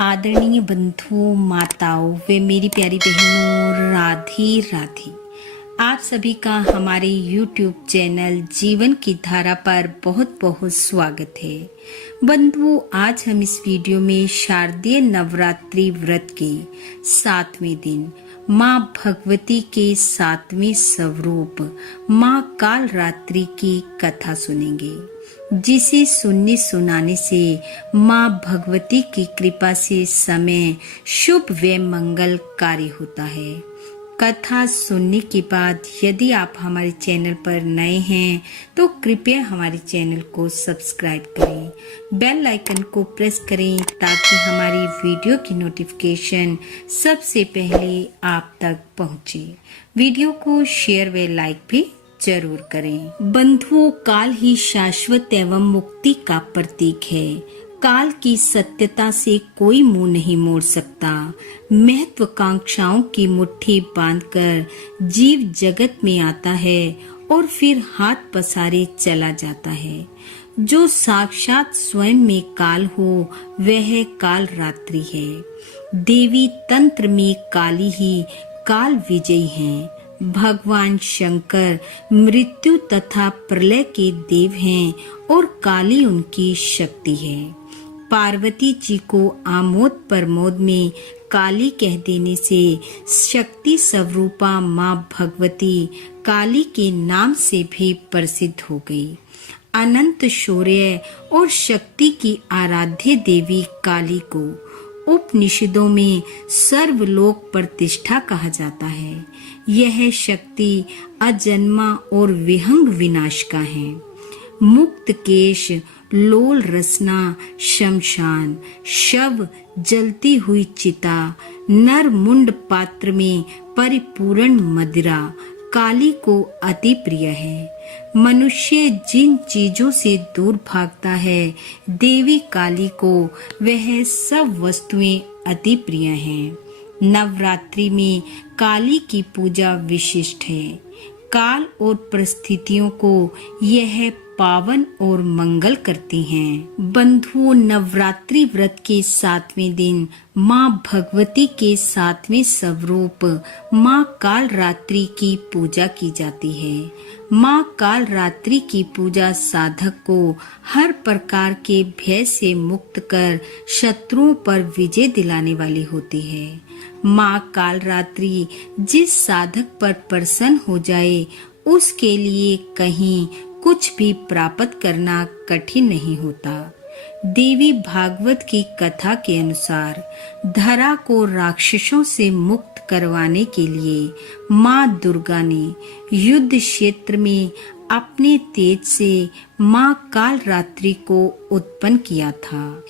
आदरणीय बंधुओं, माताओं व मेरी प्यारी बहनों, राधे राधे। आप सभी का हमारे YouTube चैनल जीवन की धारा पर बहुत बहुत स्वागत है। बंधुओं, आज हम इस वीडियो में शारदीय नवरात्रि व्रत के 7वें दिन माँ भगवती के 7वें स्वरूप माँ काल रात्रि की कथा सुनेंगे, जिसे सुनने सुनाने से माँ भगवती की कृपा से समय शुभ व मंगलकारी होता है। कथा सुनने के बाद यदि आप हमारे चैनल पर नए हैं तो कृपया हमारे चैनल को सब्सक्राइब करें, बेल आइकन को प्रेस करें ताकि हमारी वीडियो की नोटिफिकेशन सबसे पहले आप तक पहुंचे। वीडियो को शेयर व लाइक भी जरूर करें। बंधुओं, काल ही शाश्वत एवं मुक्ति का प्रतीक है। काल की सत्यता से कोई मुंह नहीं मोड़ सकता। महत्वाकांक्षाओं की मुट्ठी बांधकर जीव जगत में आता है और फिर हाथ पसारे चला जाता है। जो साक्षात स्वयं में काल हो वह काल रात्रि है। देवी तंत्र में काली ही काल विजयी हैं। भगवान शंकर मृत्यु तथा प्रलय के देव हैं और काली उनकी शक्ति है। पार्वती जी को आमोद प्रमोद में काली कह देने से शक्ति स्वरूपा माँ भगवती काली के नाम से भी प्रसिद्ध हो गई। अनंत शौर्य और शक्ति की आराध्य देवी काली को उपनिषदों में सर्वलोक प्रतिष्ठा कहा जाता है। यह शक्ति अजन्मा और विहंग विनाश का है। मुक्त केश, लोल रसना, शमशान, शव, जलती हुई चिता, नर मुंड पात्र में परिपूर्ण मदिरा काली को अति प्रिय है। मनुष्य जिन चीजों से दूर भागता है, देवी काली को वह सब वस्तुएं अति प्रिय हैं। नवरात्रि में काली की पूजा विशिष्ट है। काल और परिस्थितियों को यह पावन और मंगल करती हैं। बंधुओं, नवरात्रि व्रत के 7वें दिन माँ भगवती के 7वें स्वरूप माँ काल रात्रि की पूजा की जाती है। माँ काल रात्रि की पूजा साधक को हर प्रकार के भय से मुक्त कर शत्रुओं पर विजय दिलाने वाली होती है। माँ काल रात्रि जिस साधक पर प्रसन्न हो जाए उसके लिए कहीं कुछ भी प्राप्त करना कठिन नहीं होता। देवी भागवत की कथा के अनुसार धरा को राक्षसों से मुक्त करवाने के लिए माँ दुर्गा ने युद्ध क्षेत्र में अपने तेज से माँ काल रात्रि को उत्पन्न किया था।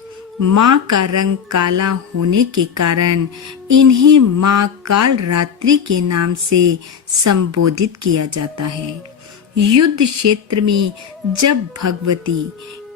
माँ का रंग काला होने के कारण इन्हें माँ काल रात्रि के नाम से संबोधित किया जाता है। युद्ध क्षेत्र में जब भगवती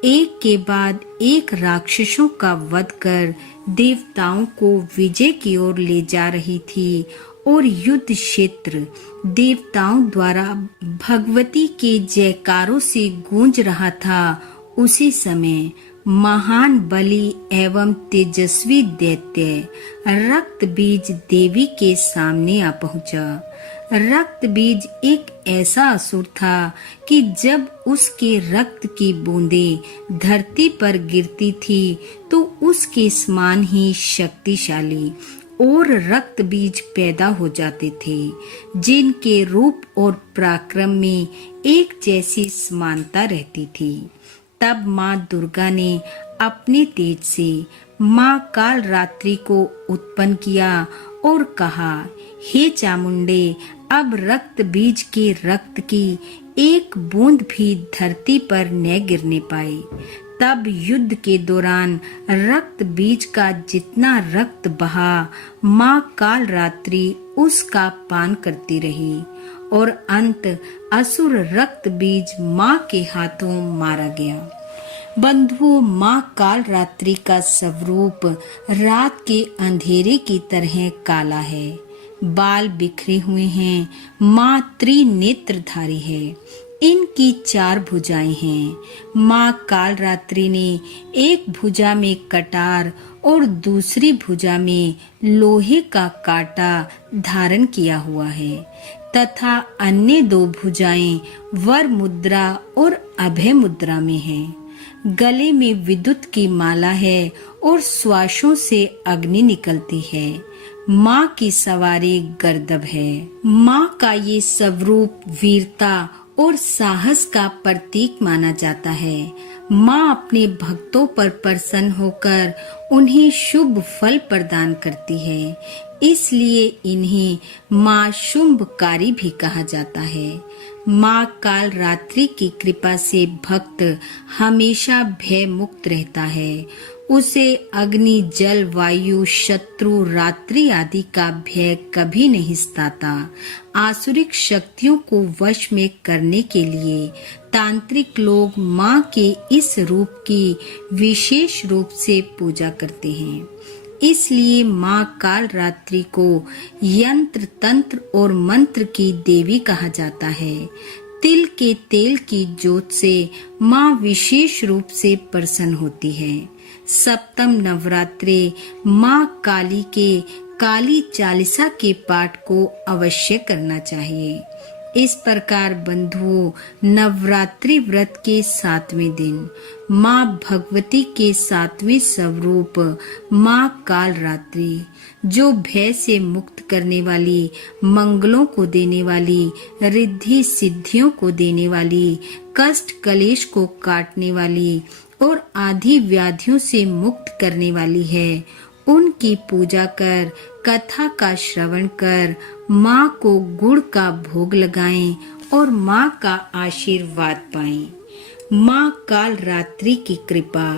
एक के बाद एक राक्षसों का वध कर देवताओं को विजय की ओर ले जा रही थी और युद्ध क्षेत्र देवताओं द्वारा भगवती के जयकारों से गूंज रहा था, उसी समय महान बली एवं तेजस्वी दैत्य रक्त बीज देवी के सामने आ पहुंचा। रक्त बीज एक ऐसा असुर था कि जब उसके रक्त की बूंदें धरती पर गिरती थी तो उसके समान ही शक्तिशाली और रक्त बीज पैदा हो जाते थे, जिनके रूप और पराक्रम में एक जैसी समानता रहती थी। तब माँ दुर्गा ने अपने तेज से माँ काल रात्रि को उत्पन्न किया और कहा, हे चामुंडे, अब रक्त बीज के रक्त की एक बूंद भी धरती पर न गिरने पाए। तब युद्ध के दौरान रक्त बीज का जितना रक्त बहा, माँ काल रात्रि उसका पान करती रही और अंत असुर रक्त बीज माँ के हाथों मारा गया। बंधुओं, माँ काल रात्रि का स्वरूप रात के अंधेरे की तरह काला है। बाल बिखरे हुए हैं। माँ त्रिनेत्रधारी है। इनकी 4 भुजाएं हैं। माँ काल रात्रि ने एक भुजा में कटार और दूसरी भुजा में लोहे का कांटा धारण किया हुआ है तथा अन्य 2 भुजाएं वर मुद्रा और अभय मुद्रा में हैं। गले में विद्युत की माला है और श्वासों से अग्नि निकलती है। माँ की सवारी गर्दभ है। माँ का ये स्वरूप वीरता और साहस का प्रतीक माना जाता है। माँ अपने भक्तों पर प्रसन्न होकर उन्हें शुभ फल प्रदान करती है, इसलिए इन्हें माँ शुंभकारी भी कहा जाता है। माँ काल रात्रि की कृपा से भक्त हमेशा भय मुक्त रहता है। उसे अग्नि, जल, वायु, शत्रु, रात्रि आदि का भय कभी नहीं सताता। आसुरिक शक्तियों को वश में करने के लिए तांत्रिक लोग माँ के इस रूप की विशेष रूप से पूजा करते हैं। इसलिए माँ काल रात्रि को यंत्र, तंत्र और मंत्र की देवी कहा जाता है। तिल के तेल की ज्योत से माँ विशेष रूप से प्रसन्न होती है। सप्तम नवरात्रे माँ काली के काली चालीसा के पाठ को अवश्य करना चाहिए। इस प्रकार बंधुओं, नवरात्रि व्रत के 7वें दिन माँ भगवती के 7वें स्वरूप माँ काल रात्रि, जो भय से मुक्त करने वाली, मंगलों को देने वाली, रिद्धि सिद्धियों को देने वाली, कष्ट कलेश को काटने वाली और आदि व्याधियों से मुक्त करने वाली है, उनकी पूजा कर, कथा का श्रवण कर, माँ को गुड़ का भोग लगाएं और माँ का आशीर्वाद पाएं। माँ काल रात्रि की कृपा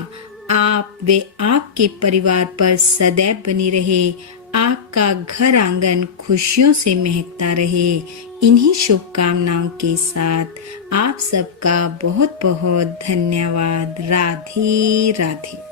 आप व आपके परिवार पर सदैव बनी रहे। आपका घर आंगन खुशियों से महकता रहे। इन्हीं शुभकामनाओं के साथ आप सबका बहुत बहुत धन्यवाद। राधे राधे।